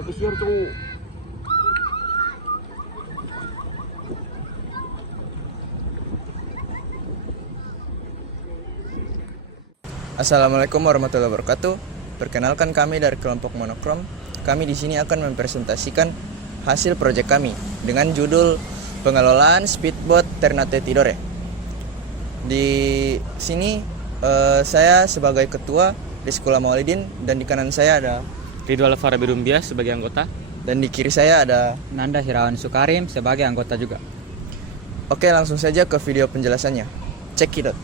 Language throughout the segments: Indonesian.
Pakai siar cowok. Assalamualaikum warahmatullahi wabarakatuh. Perkenalkan, kami dari kelompok monokrom. Kami di sini akan mempresentasikan hasil proyek kami dengan judul pengelolaan speedboat Ternate Tidore. Di sini saya sebagai ketua Rizkula Maulidin, dan di kanan saya ada Ridwal Farabirumbia sebagai anggota, dan di kiri saya ada Nanda Hirawan Sukarim sebagai anggota juga. Oke, langsung saja ke video penjelasannya. Check it out.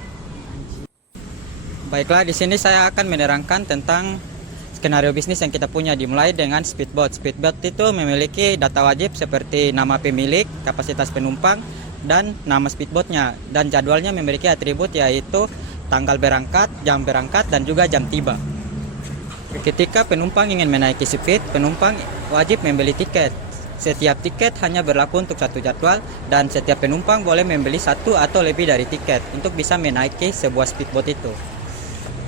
Baiklah, di sini saya akan menerangkan tentang skenario bisnis yang kita punya, dimulai dengan speedboat. Speedboat itu memiliki data wajib seperti nama pemilik, kapasitas penumpang, dan nama speedboatnya. Dan jadwalnya memiliki atribut yaitu tanggal berangkat, dan juga jam tiba. Ketika penumpang ingin menaiki speed, penumpang wajib membeli tiket. Setiap tiket hanya berlaku untuk satu jadwal, dan setiap penumpang boleh membeli satu atau lebih dari tiket untuk bisa menaiki sebuah speedboat itu.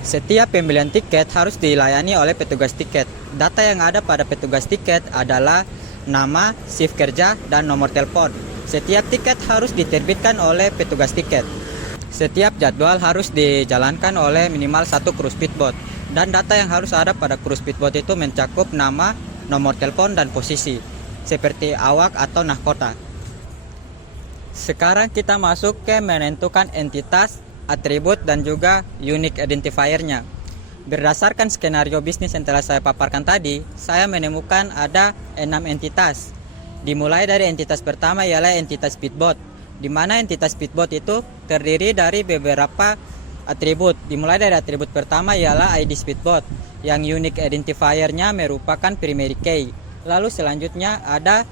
Setiap pembelian tiket harus dilayani oleh petugas tiket. Data yang ada pada petugas tiket adalah nama, shift kerja, dan nomor telepon. Setiap tiket harus diterbitkan oleh petugas tiket. Setiap jadwal harus dijalankan oleh minimal satu kru speedboat. Dan data yang harus ada pada kru speedboat itu mencakup nama, nomor telepon, dan posisi, seperti awak atau nahkota. Sekarang kita masuk ke menentukan entitas, atribut, dan juga unique identifier-nya. Berdasarkan skenario bisnis yang telah saya paparkan tadi, saya menemukan ada 6 entitas. Dimulai dari entitas pertama ialah entitas speedboat, di mana entitas speedboat itu terdiri dari beberapa atribut. Dimulai dari atribut pertama ialah ID speedboat, yang unique identifier-nya merupakan primary key. Lalu selanjutnya ada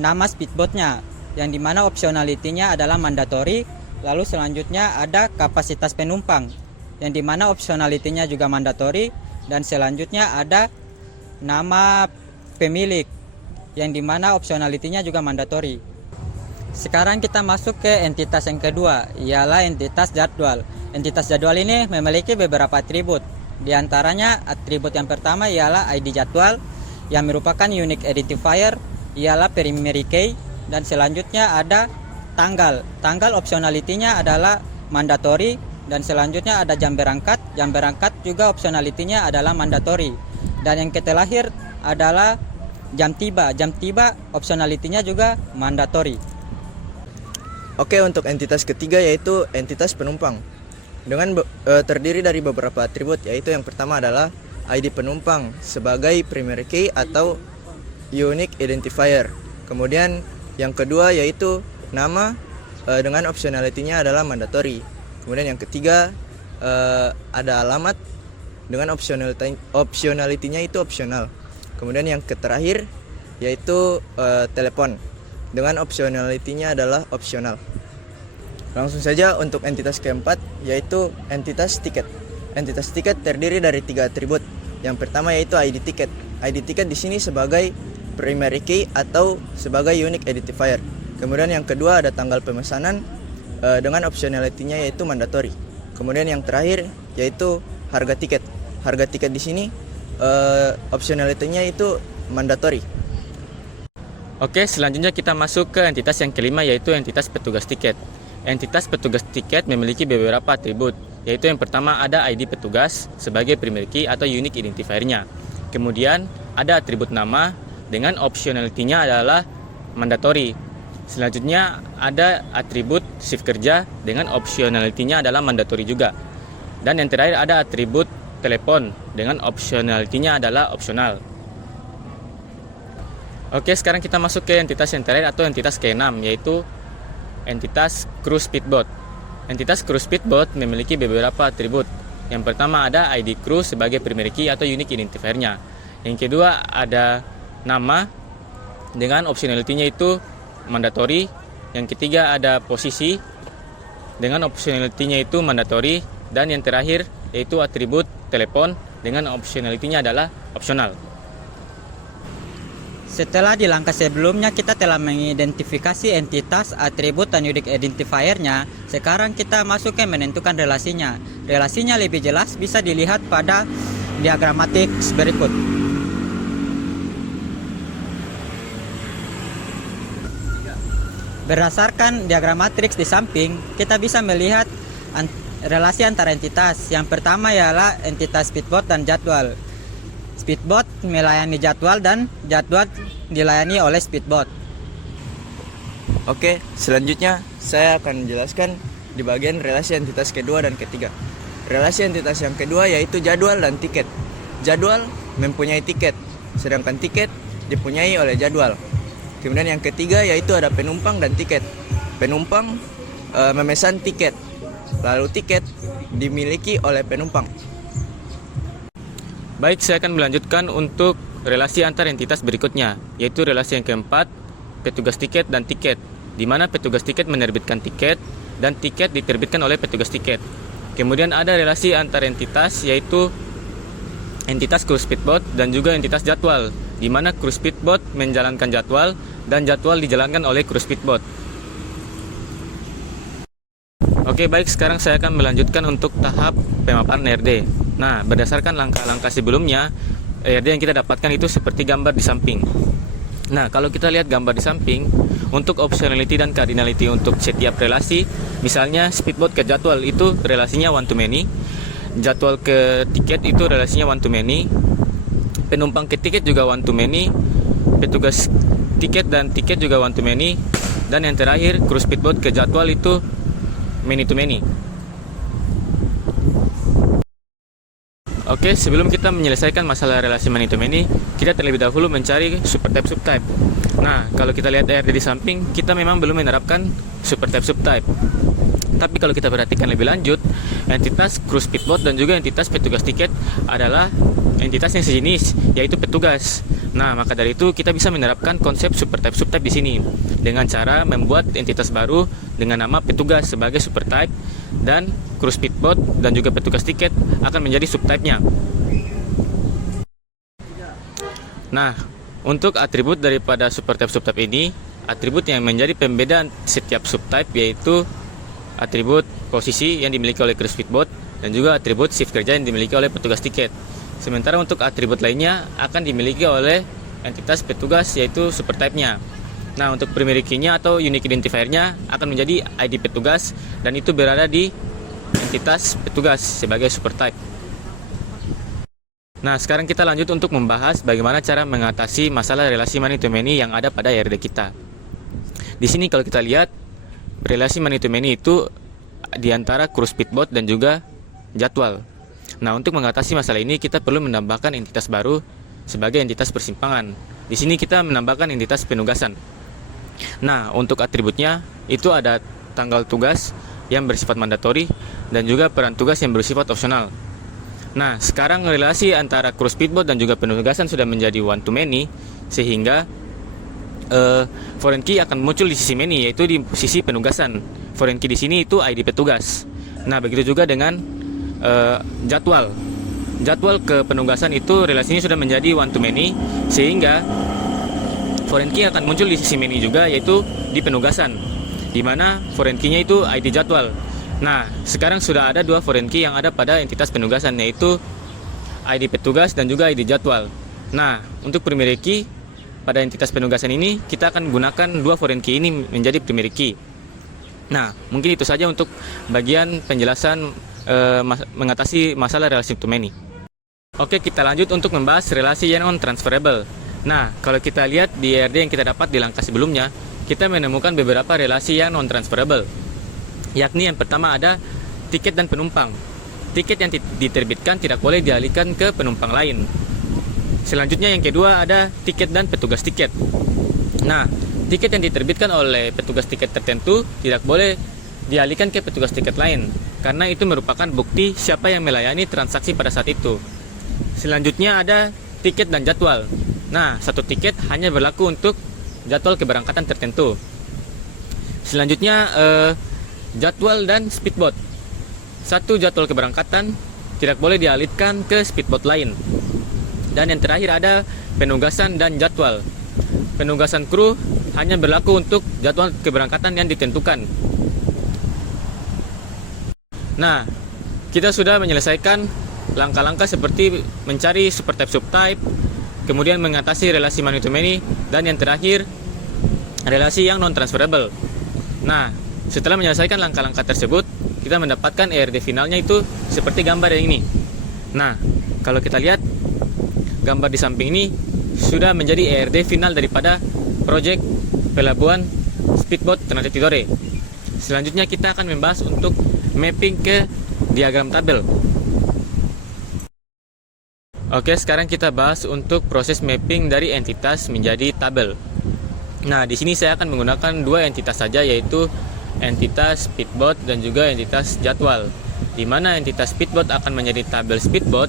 nama speedboat-nya, yang dimana optionality-nya adalah mandatory. Lalu selanjutnya ada kapasitas penumpang, yang dimana optionality-nya juga mandatory. Dan selanjutnya ada nama pemilik, yang dimana optionality-nya juga mandatory. Sekarang kita masuk ke entitas yang kedua, ialah entitas jadwal. Entitas jadwal ini memiliki beberapa atribut. Di antaranya atribut yang pertama ialah ID jadwal, yang merupakan unique identifier, ialah primary key. Dan selanjutnya ada tanggal. Tanggal optionality-nya adalah mandatory. Dan selanjutnya ada jam berangkat. Jam berangkat juga optionality-nya adalah mandatory. Dan yang terakhir adalah jam tiba. Jam tiba optionality-nya juga mandatory. Oke, untuk entitas ketiga yaitu entitas penumpang. Dengan terdiri dari beberapa atribut, yaitu yang pertama adalah ID penumpang sebagai primary key atau unique identifier. Kemudian yang kedua yaitu nama dengan optionality-nya adalah mandatory. Kemudian yang ketiga ada alamat dengan optionality-nya itu opsional. Kemudian yang terakhir yaitu telepon dengan optionality-nya adalah opsional. Langsung saja untuk entitas keempat yaitu entitas tiket. Entitas tiket terdiri dari 3 atribut. Yang pertama yaitu ID tiket. ID tiket di sini sebagai primary key atau sebagai unique identifier. Kemudian yang kedua ada tanggal pemesanan dengan optionality-nya yaitu mandatory. Kemudian yang terakhir yaitu harga tiket. Harga tiket di sini optionality-nya itu mandatory. Oke, selanjutnya kita masuk ke entitas yang kelima, yaitu entitas petugas tiket. Entitas petugas tiket memiliki beberapa atribut, yaitu yang pertama ada ID petugas sebagai primary key atau unique identifier-nya. Kemudian ada atribut nama dengan optionality-nya adalah mandatory. Selanjutnya ada atribut shift kerja dengan optionality-nya adalah mandatory juga. Dan yang terakhir ada atribut telepon dengan optionality-nya adalah opsional. Oke, sekarang kita masuk ke entitas yang terakhir atau entitas ke-6, yaitu entitas kru speedboat. Entitas kru speedboat memiliki beberapa atribut. Yang pertama ada ID kru sebagai primary key atau unique identifier-nya. Yang kedua ada nama dengan optionality-nya itu mandatory. Yang ketiga ada posisi dengan optionality-nya itu mandatory. Dan yang terakhir yaitu atribut telepon dengan optionality-nya adalah opsional. Setelah di langkah sebelumnya kita telah mengidentifikasi entitas, atribut, dan unique identifier-nya, sekarang kita masuk ke menentukan relasinya. Relasinya lebih jelas bisa dilihat pada diagramatik berikut. Berdasarkan diagram matriks di samping, kita bisa melihat relasi antara entitas. Yang pertama ialah entitas speedboat dan jadwal. Speedboat melayani jadwal dan jadwal dilayani oleh speedboat. Oke, selanjutnya saya akan menjelaskan di bagian relasi entitas kedua dan ketiga. Relasi entitas yang kedua yaitu jadwal dan tiket. Jadwal mempunyai tiket, sedangkan tiket dipunyai oleh jadwal. Kemudian yang ketiga yaitu ada penumpang dan tiket. Penumpang memesan tiket, lalu tiket dimiliki oleh penumpang. Baik, saya akan melanjutkan untuk relasi antar entitas berikutnya, yaitu relasi yang keempat, petugas tiket dan tiket, di mana petugas tiket menerbitkan tiket dan tiket diterbitkan oleh petugas tiket. Kemudian ada relasi antar entitas, yaitu entitas kru speedboat dan juga entitas jadwal, di mana kru speedboat menjalankan jadwal dan jadwal dijalankan oleh kru speedboat. Oke, baik, sekarang saya akan melanjutkan untuk tahap pemaparan ERD. Nah, berdasarkan langkah-langkah sebelumnya, ERD yang kita dapatkan itu seperti gambar di samping. Nah, kalau kita lihat gambar di samping, untuk optionality dan cardinality untuk setiap relasi, misalnya speedboat ke jadwal itu relasinya one to many, jadwal ke tiket itu relasinya one to many, penumpang ke tiket juga one to many, petugas tiket dan tiket juga one to many, dan yang terakhir kru speedboat ke jadwal itu many to many. Oke, sebelum kita menyelesaikan masalah relasi many to many, kita terlebih dahulu mencari subtype. Nah, kalau kita lihat ERD di samping, kita memang belum menerapkan subtype. Tapi kalau kita perhatikan lebih lanjut, entitas kru speedboat dan juga entitas petugas tiket adalah entitas yang sejenis, yaitu petugas. Nah, maka dari itu kita bisa menerapkan konsep subtype di sini dengan cara membuat entitas baru dengan nama petugas sebagai supertype, dan kru speedboat dan juga petugas tiket akan menjadi subtype-nya. Nah, untuk atribut daripada subtype ini, atribut yang menjadi pembeda setiap subtype yaitu atribut posisi yang dimiliki oleh kru speedboat dan juga atribut shift kerja yang dimiliki oleh petugas tiket. Sementara untuk atribut lainnya akan dimiliki oleh entitas petugas yaitu supertype-nya. Nah, untuk primary key-nya atau unique identifier-nya akan menjadi ID petugas dan itu berada di entitas petugas sebagai supertype. Nah, sekarang kita lanjut untuk membahas bagaimana cara mengatasi masalah relasi many to many yang ada pada ERD kita. Di sini kalau kita lihat relasi many to many itu di antara kru speedboat dan juga jadwal. Nah, untuk mengatasi masalah ini kita perlu menambahkan entitas baru sebagai entitas persimpangan. Di sini kita menambahkan entitas penugasan. Nah, untuk atributnya itu ada tanggal tugas yang bersifat mandatori dan juga peran tugas yang bersifat opsional. Nah, sekarang relasi antara kru speedboat dan juga penugasan sudah menjadi one to many, sehingga foreign key akan muncul di sisi many, yaitu di sisi penugasan. Foreign key di sini itu ID petugas. Nah, begitu juga dengan jadwal. Jadwal ke penugasan itu relasinya sudah menjadi one to many, sehingga foreign key akan muncul di sisi many juga, yaitu di penugasan, di mana foreign key-nya itu ID jadwal. Nah, sekarang sudah ada dua foreign key yang ada pada entitas penugasan, yaitu ID petugas dan juga ID jadwal. Nah, untuk primary key pada entitas penugasan ini kita akan gunakan dua foreign key ini menjadi primary key. Nah, mungkin itu saja untuk bagian penjelasan mengatasi masalah relasi to many. Oke, kita lanjut untuk membahas relasi yang non-transferable. Nah, kalau kita lihat di ERD yang kita dapat di langkah sebelumnya, kita menemukan beberapa relasi yang non-transferable. Yakni yang pertama ada tiket dan penumpang. Tiket yang diterbitkan tidak boleh dialihkan ke penumpang lain. Selanjutnya yang kedua ada tiket dan petugas tiket. Nah, tiket yang diterbitkan oleh petugas tiket tertentu tidak boleh dialihkan ke petugas tiket lain, karena itu merupakan bukti siapa yang melayani transaksi pada saat itu. Selanjutnya ada tiket dan jadwal. Nah, satu tiket hanya berlaku untuk jadwal keberangkatan tertentu. Selanjutnya jadwal dan speedboat. Satu jadwal keberangkatan tidak boleh dialihkan ke speedboat lain. Dan yang terakhir ada penugasan dan jadwal. Penugasan kru hanya berlaku untuk jadwal keberangkatan yang ditentukan. Nah, kita sudah menyelesaikan langkah-langkah seperti mencari supertype subtype, kemudian mengatasi relasi many to many, dan yang terakhir relasi yang non transferable. Nah, setelah menyelesaikan langkah-langkah tersebut, kita mendapatkan ERD finalnya itu seperti gambar yang ini. Nah, kalau kita lihat gambar di samping ini sudah menjadi ERD final daripada proyek pelabuhan speedboat Ternate Tidore. Selanjutnya kita akan membahas untuk mapping ke diagram tabel. Oke, sekarang kita bahas untuk proses mapping dari entitas menjadi tabel. Nah, di sini saya akan menggunakan dua entitas saja, yaitu entitas speedboat dan juga entitas jadwal. Di mana entitas speedboat akan menjadi tabel speedboat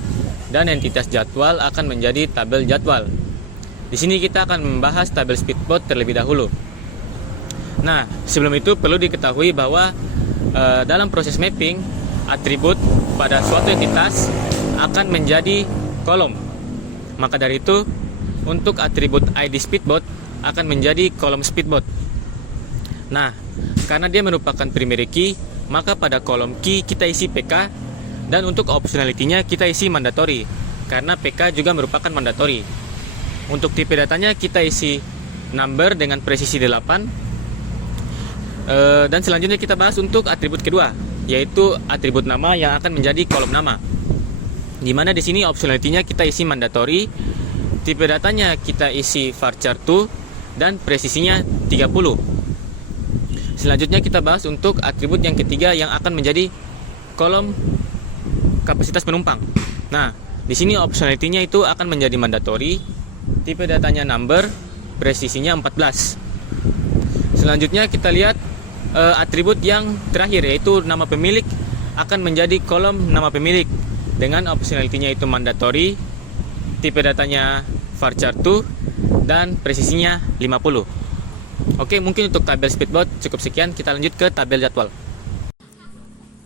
dan entitas jadwal akan menjadi tabel jadwal. Di sini kita akan membahas tabel speedboat terlebih dahulu. Nah, sebelum itu perlu diketahui bahwa dalam proses mapping, atribut pada suatu entitas akan menjadi kolom. Maka dari itu, untuk atribut ID speedboat akan menjadi kolom speedboat. Nah, karena dia merupakan primary key, maka pada kolom key kita isi PK, dan untuk optionality-nya kita isi mandatory, karena PK juga merupakan mandatory. Untuk tipe datanya kita isi number dengan presisi 8. Dan selanjutnya kita bahas untuk atribut kedua, yaitu atribut nama yang akan menjadi kolom nama. Di mana di sini optionality-nya kita isi mandatory, tipe datanya kita isi varchar 2 dan presisinya 30. Selanjutnya kita bahas untuk atribut yang ketiga yang akan menjadi kolom kapasitas penumpang. Nah, di sini optionality-nya itu akan menjadi mandatory, tipe datanya number, presisinya 14. Selanjutnya kita lihat atribut yang terakhir, yaitu nama pemilik akan menjadi kolom nama pemilik dengan optionality-nya itu mandatory, tipe datanya varchar 2 dan presisinya 50. Oke, mungkin untuk tabel speedboat cukup sekian, kita lanjut ke tabel jadwal.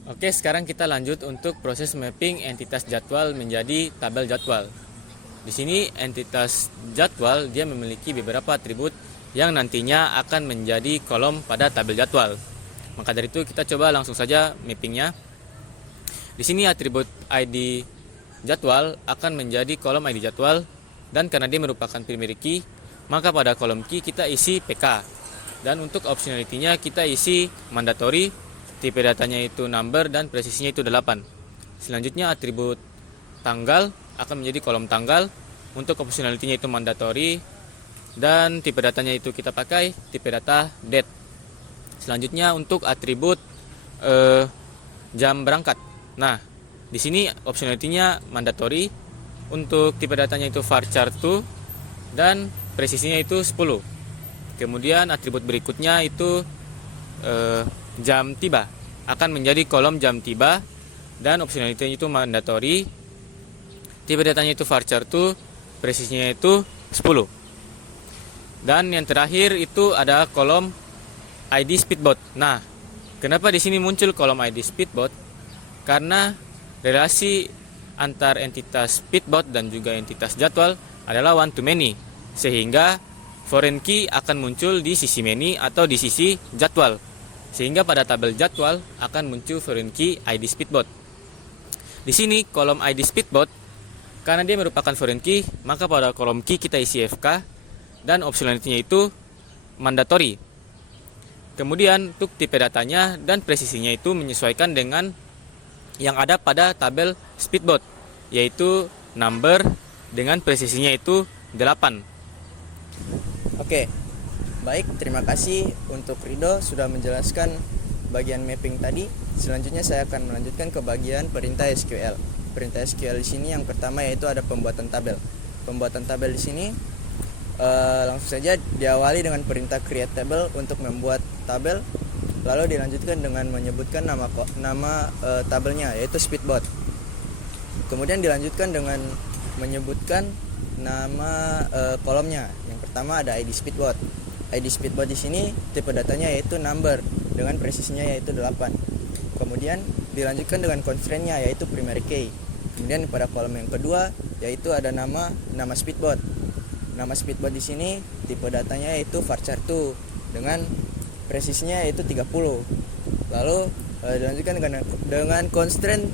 Oke, sekarang kita lanjut untuk proses mapping entitas jadwal menjadi tabel jadwal. Di sini entitas jadwal dia memiliki beberapa atribut yang nantinya akan menjadi kolom pada tabel jadwal. Maka dari itu kita coba langsung saja mappingnya. Di sini atribut ID jadwal akan menjadi kolom ID jadwal, dan karena dia merupakan primary key, maka pada kolom key kita isi PK. Dan untuk optionality-nya kita isi mandatory, tipe datanya itu number dan presisinya itu 8. Selanjutnya atribut tanggal akan menjadi kolom tanggal, untuk optionality-nya itu mandatory dan tipe datanya itu kita pakai tipe data date. Selanjutnya untuk atribut jam berangkat. Nah, di sini optionality-nya mandatory, untuk tipe datanya itu varchar 2 dan presisinya itu 10. Kemudian atribut berikutnya itu jam tiba akan menjadi kolom jam tiba dan optionality itu mandatory, tipe datanya itu varchar 2, presisinya itu 10. Dan yang terakhir itu ada kolom ID speedboat. Nah, kenapa di sini muncul kolom ID speedboat? Karena relasi antar entitas speedboat dan juga entitas jadwal adalah one to many, sehingga foreign key akan muncul di sisi many atau di sisi jadwal, sehingga pada tabel jadwal akan muncul foreign key ID speedboat. Di sini kolom ID speedboat, karena dia merupakan foreign key, maka pada kolom key kita isi FK dan optionality-nya itu mandatory. Kemudian untuk tipe datanya dan presisinya itu menyesuaikan dengan yang ada pada tabel speedboat, yaitu number dengan presisinya itu 8. Oke, baik, terima kasih untuk Rido sudah menjelaskan bagian mapping tadi. Selanjutnya saya akan melanjutkan ke bagian perintah SQL. Perintah SQL di sini yang pertama yaitu ada pembuatan tabel. Pembuatan tabel di sini langsung saja diawali dengan perintah create table untuk membuat tabel, lalu dilanjutkan dengan menyebutkan nama tabelnya yaitu speedboat. Kemudian dilanjutkan dengan menyebutkan nama kolomnya. Yang pertama ada ID speedboat. ID speedboat di sini tipe datanya yaitu number dengan presisinya yaitu 8. Kemudian dilanjutkan dengan constraint-nya yaitu primary key. Kemudian pada kolom yang kedua yaitu ada nama speedboat. Nama speedboat di sini tipe datanya yaitu varchar 2 dengan presisinya yaitu 30. Lalu dilanjutkan dengan constraint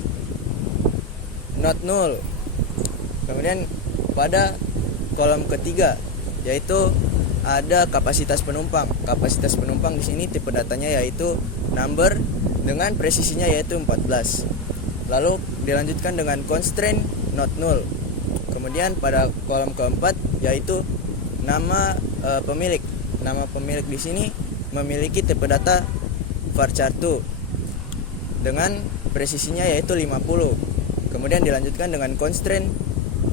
not null. Kemudian pada kolom ketiga yaitu ada kapasitas penumpang. Kapasitas penumpang di sini tipe datanya yaitu number dengan presisinya yaitu 14. Lalu dilanjutkan dengan constraint not null. Kemudian pada kolom keempat yaitu nama pemilik. Nama pemilik di sini memiliki tipe data varchar2 dengan presisinya yaitu 50. Kemudian dilanjutkan dengan constraint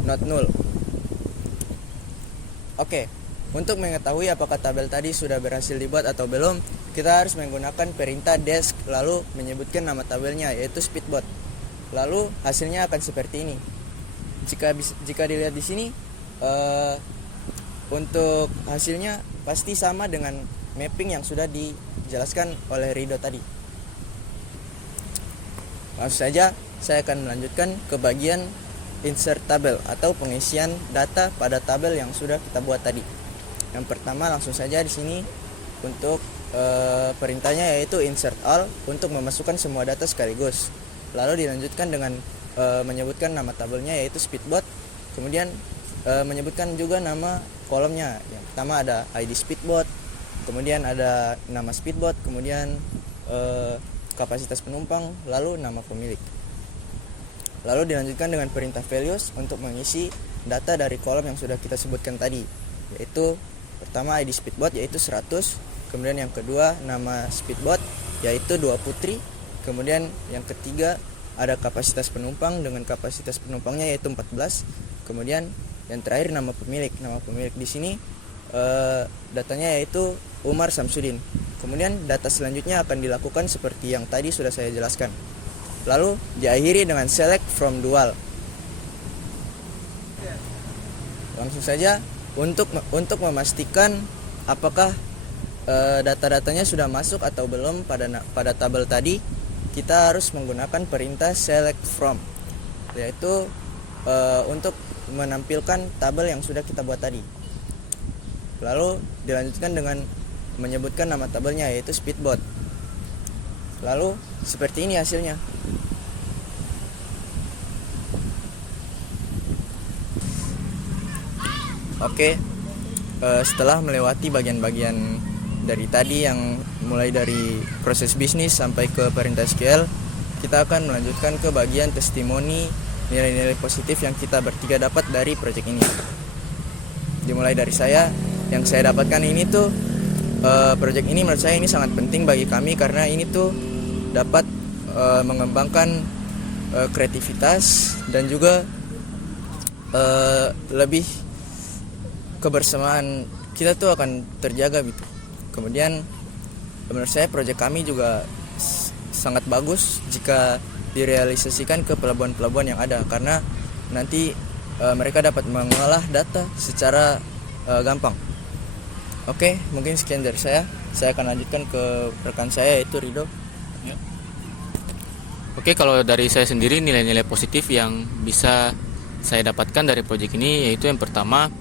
not null. Oke, untuk mengetahui apakah tabel tadi sudah berhasil dibuat atau belum, kita harus menggunakan perintah desc lalu menyebutkan nama tabelnya yaitu speedbot. Lalu hasilnya akan seperti ini. Jika dilihat di sini, untuk hasilnya pasti sama dengan mapping yang sudah dijelaskan oleh Rido tadi. Langsung saja saya akan melanjutkan ke bagian insert tabel atau pengisian data pada tabel yang sudah kita buat tadi. Yang pertama langsung saja di sini untuk perintahnya yaitu insert all untuk memasukkan semua data sekaligus. Lalu dilanjutkan dengan menyebutkan nama tabelnya yaitu speedbot. Kemudian menyebutkan juga nama kolomnya. Yang pertama ada ID speedbot, kemudian ada nama speedbot, kemudian kapasitas penumpang, lalu nama pemilik. Lalu dilanjutkan dengan perintah values untuk mengisi data dari kolom yang sudah kita sebutkan tadi, yaitu pertama ID speedbot yaitu 100, kemudian yang kedua nama speedbot yaitu 2 putri, kemudian yang ketiga ada kapasitas penumpang dengan kapasitas penumpangnya yaitu 14, kemudian yang terakhir nama pemilik. Nama pemilik di sini datanya yaitu Umar Samsudin. Kemudian data selanjutnya akan dilakukan seperti yang tadi sudah saya jelaskan. Lalu diakhiri dengan select from dual. Langsung saja untuk memastikan apakah data-datanya sudah masuk atau belum pada tabel tadi, kita harus menggunakan perintah select from, yaitu untuk menampilkan tabel yang sudah kita buat tadi. Lalu dilanjutkan dengan menyebutkan nama tabelnya yaitu speedbot. Lalu seperti ini hasilnya. Oke, setelah melewati bagian-bagian dari tadi yang mulai dari proses bisnis sampai ke perintah SQL, kita akan melanjutkan ke bagian testimoni nilai-nilai positif yang kita bertiga dapat dari proyek ini. Dimulai dari saya, yang saya dapatkan ini tuh proyek ini menurut saya ini sangat penting bagi kami karena ini tuh dapat mengembangkan kreativitas dan juga lebih kebersamaan kita tuh akan terjaga gitu. Kemudian menurut saya proyek kami juga sangat bagus jika direalisasikan ke pelabuhan-pelabuhan yang ada karena nanti mereka dapat mengolah data secara gampang. Oke, mungkin sekian dari saya. Saya akan lanjutkan ke rekan saya yaitu Rido. Oke, kalau dari saya sendiri nilai-nilai positif yang bisa saya dapatkan dari proyek ini yaitu yang pertama,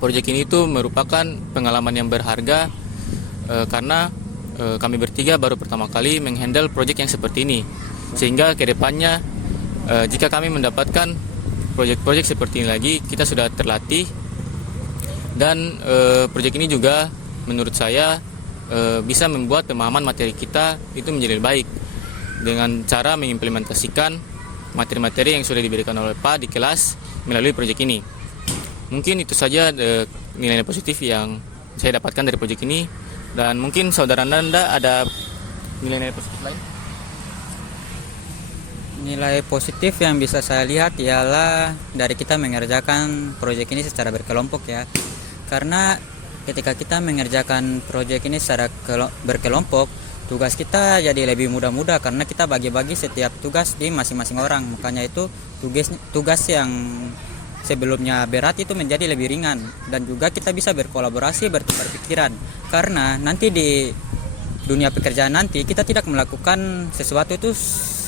proyek ini itu merupakan pengalaman yang berharga karena kami bertiga baru pertama kali menghandle proyek yang seperti ini. Sehingga kedepannya jika kami mendapatkan proyek-proyek seperti ini lagi, kita sudah terlatih. Dan proyek ini juga menurut saya bisa membuat pemahaman materi kita itu menjadi lebih baik dengan cara mengimplementasikan materi-materi yang sudah diberikan oleh Pak di kelas melalui proyek ini. Mungkin itu saja nilai positif yang saya dapatkan dari proyek ini, dan mungkin saudara Nanda ada nilai-nilai positif lain? Nilai positif yang bisa saya lihat ialah dari kita mengerjakan proyek ini secara berkelompok ya. Karena ketika kita mengerjakan proyek ini secara berkelompok, tugas kita jadi lebih mudah-mudah karena kita bagi-bagi setiap tugas di masing-masing orang. Makanya itu tugas yang sebelumnya berat itu menjadi lebih ringan, dan juga kita bisa berkolaborasi, bertukar pikiran. Karena nanti di dunia pekerjaan nanti kita tidak melakukan sesuatu itu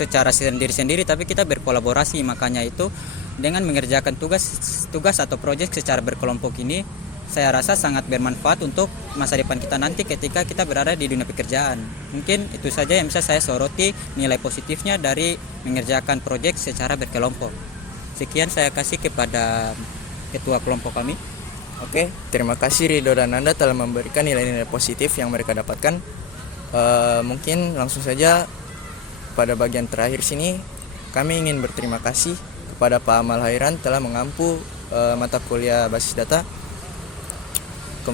secara sendiri-sendiri, tapi kita berkolaborasi. Makanya itu dengan mengerjakan tugas atau proyek secara berkelompok ini, saya rasa sangat bermanfaat untuk masa depan kita nanti ketika kita berada di dunia pekerjaan. Mungkin itu saja yang bisa saya soroti nilai positifnya dari mengerjakan proyek secara berkelompok. Sekian saya kasih kepada ketua kelompok kami. Oke, terima kasih Rido dan Nanda telah memberikan nilai-nilai positif yang mereka dapatkan. Mungkin langsung saja pada bagian terakhir sini kami ingin berterima kasih kepada Pak Amal Hairan telah mengampu mata kuliah basis data.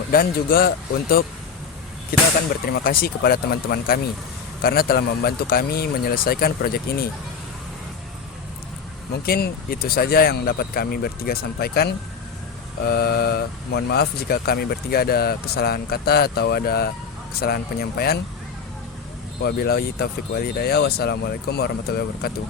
Dan juga untuk kita akan berterima kasih kepada teman-teman kami karena telah membantu kami menyelesaikan proyek ini. Mungkin itu saja yang dapat kami bertiga sampaikan. Mohon maaf jika kami bertiga ada kesalahan kata atau ada kesalahan penyampaian. Wabillahi taufiq wal hidayah. Wassalamualaikum warahmatullahi wabarakatuh.